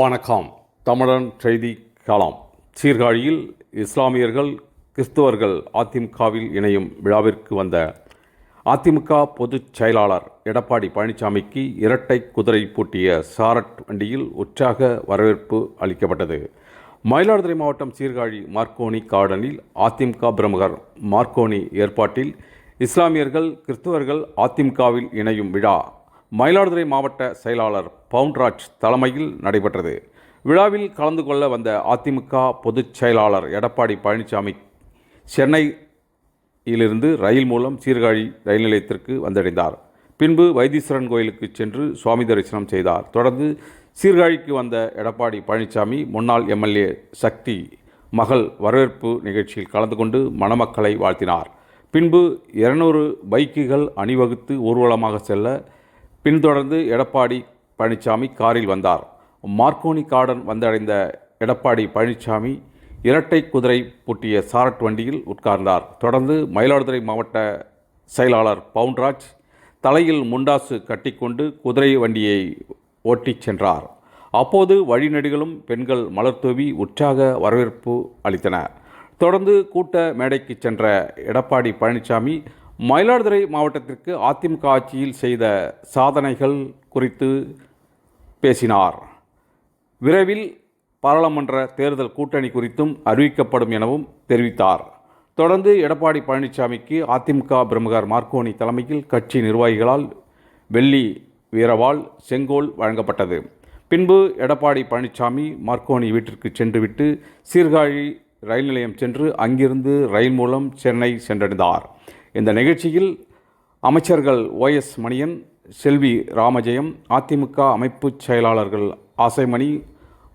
வணக்கம். தமிழன் செய்தி காலம் சீர்காழியில் இஸ்லாமியர்கள் கிறிஸ்தவர்கள் அதிமுகவில் இணையும் விழாவிற்கு வந்த அதிமுக பொதுச் செயலாளர் எடப்பாடி பழனிசாமிக்கு இரட்டை குதிரை பூட்டிய சாரட் வண்டியில் உற்சாக வரவேற்பு அளிக்கப்பட்டது. மயிலாடுதுறை மாவட்டம் சீர்காழி மார்க்கோனி கார்டனில் அதிமுக பிரமுகர் மார்க்கோனி ஏற்பாட்டில் இஸ்லாமியர்கள் கிறிஸ்தவர்கள் அதிமுகவில் இணையும் விழா மயிலாடுதுறை மாவட்ட செயலாளர் பவுன்ராஜ் தலைமையில் நடைபெற்றது. விழாவில் கலந்து கொள்ள வந்த அதிமுக பொதுச் செயலாளர் எடப்பாடி பழனிசாமி சென்னையிலிருந்து ரயில் மூலம் சீர்காழி ரயில் நிலையத்திற்கு வந்தடைந்தார். பின்பு வைத்தீஸ்வரன் கோயிலுக்கு சென்று சுவாமி தரிசனம் செய்தார். தொடர்ந்து சீர்காழிக்கு வந்த எடப்பாடி பழனிசாமி முன்னாள் எம்எல்ஏ சக்தி மகள் வரவேற்பு நிகழ்ச்சியில் கலந்து கொண்டு மணமக்களை வாழ்த்தினார். பின்பு இருநூறு பைக்குகள் அணிவகுத்து ஊர்வலமாக செல்ல பின்தொடர்ந்து எடப்பாடி பழனிசாமி காரில் வந்தார். மார்க்கோனி கார்டன் வந்தடைந்த எடப்பாடி பழனிசாமி இரட்டை குதிரை பூட்டிய சாரட் வண்டியில் உட்கார்ந்தார். தொடர்ந்து மயிலாடுதுறை மாவட்ட செயலாளர் பவுன்ராஜ் தலையில் முண்டாசு கட்டிக்கொண்டு குதிரை வண்டியை ஓட்டிச் சென்றார். அப்போது வழிநடிகளும் பெண்கள் மலர் தூவி உற்சாக வரவேற்பு அளித்தனர் தொடர்ந்து கூட்ட மேடைக்கு சென்ற எடப்பாடி பழனிசாமி மயிலாடுதுறை மாவட்டத்திற்கு அதிமுக ஆட்சியில் செய்த சாதனைகள் குறித்து பேசினார். விரைவில் பாராளுமன்ற தேர்தல் கூட்டணி குறித்தும் அறிவிக்கப்படும் எனவும் தெரிவித்தார். தொடர்ந்து எடப்பாடி பழனிசாமிக்கு அதிமுக பிரமுகர் மார்க்கோனி தலைமையில் கட்சி நிர்வாகிகளால் வெள்ளி வீரவாள் செங்கோல் வழங்கப்பட்டது. பின்பு எடப்பாடி பழனிசாமி மார்க்கோனி வீட்டிற்கு சென்றுவிட்டு சீர்காழி ரயில் நிலையம் சென்று அங்கிருந்து ரயில் மூலம் சென்னை சென்றடைந்தார். இந்த நிகழ்ச்சியில் அமைச்சர்கள் ஓஎஸ் மணியன் செல்வி ராமஜெயம் அதிமுக அமைப்புச் செயலாளர்கள் ஆசைமணி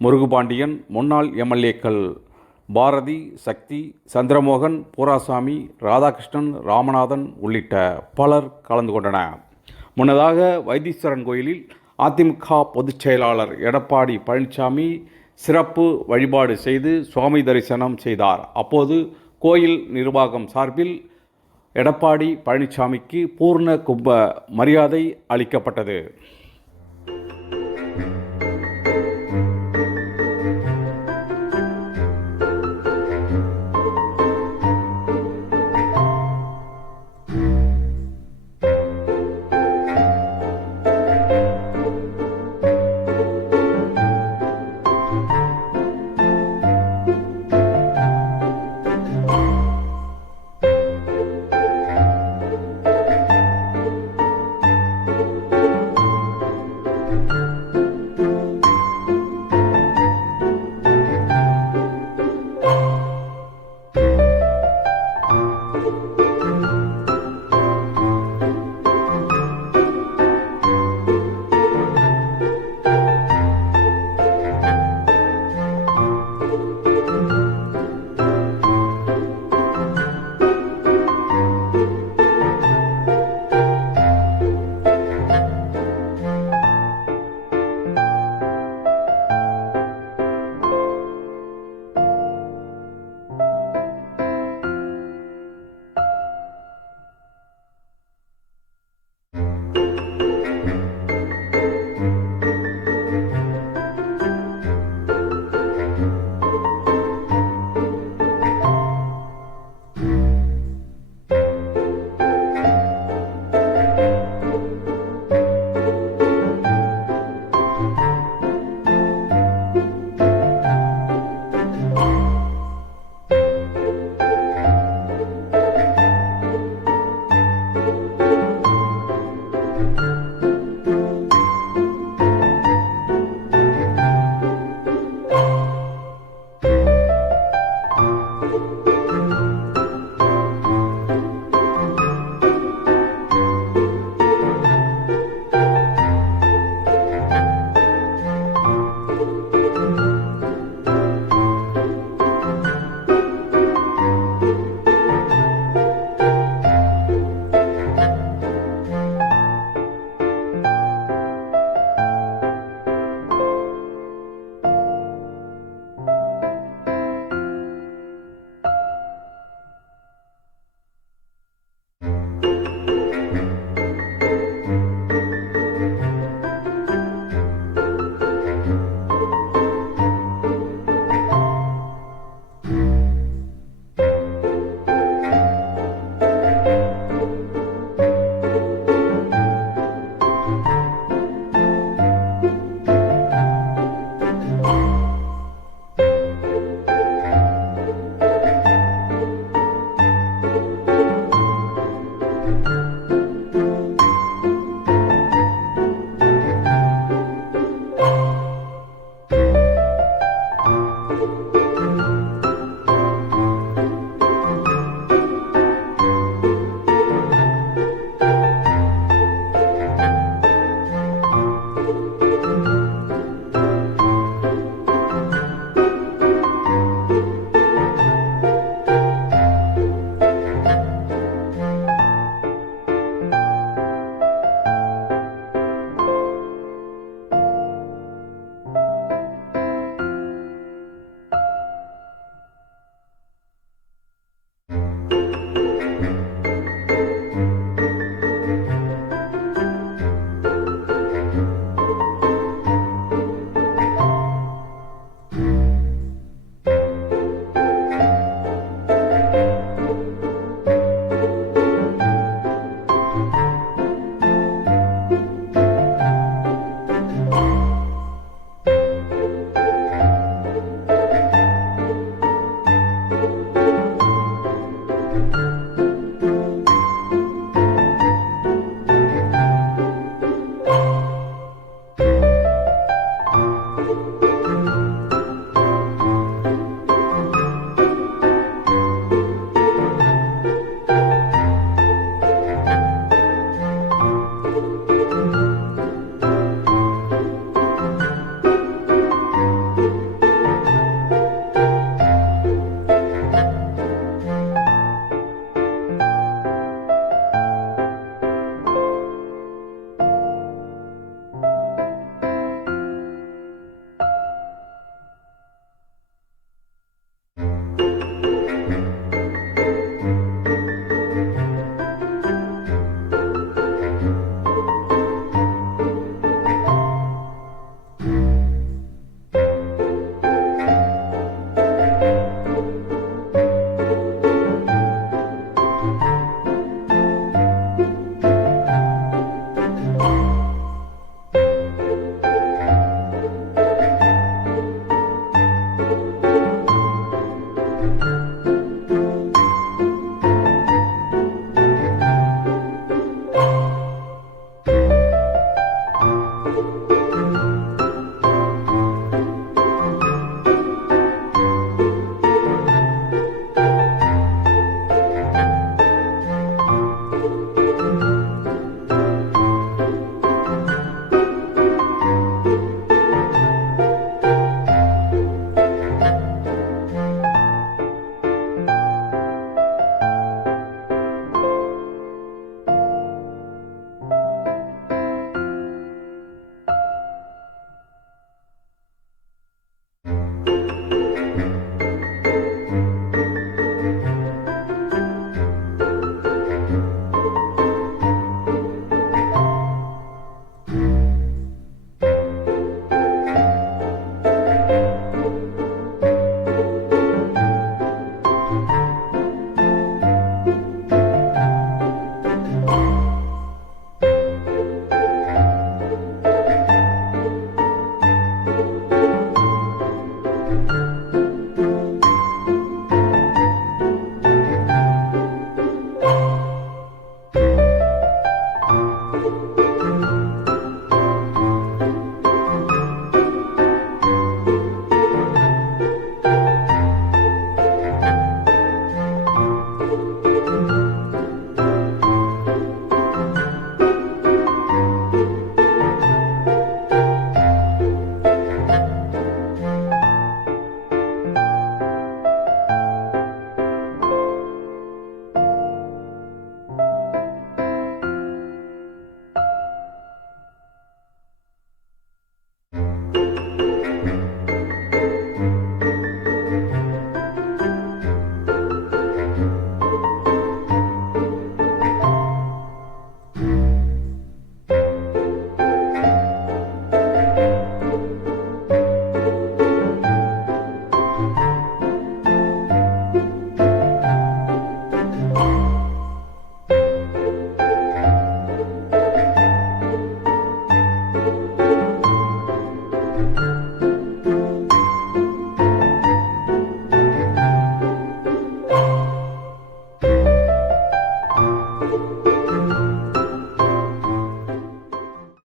முருகுபாண்டியன் முன்னாள் எம்எல்ஏக்கள் பாரதி சக்தி சந்திரமோகன் பூராசாமி ராதாகிருஷ்ணன் ராமநாதன் உள்ளிட்ட பலர் கலந்து கொண்டனர். முன்னதாக வைத்தீஸ்வரன் கோயிலில் அதிமுக பொதுச் செயலாளர் எடப்பாடி பழனிசாமி சிறப்பு வழிபாடு செய்து சுவாமி தரிசனம் செய்தார். அப்போது கோயில் நிர்வாகம் சார்பில் எடப்பாடி பழனிசாமிக்கு பூர்ண கும்ப மரியாதை அளிக்கப்பட்டது.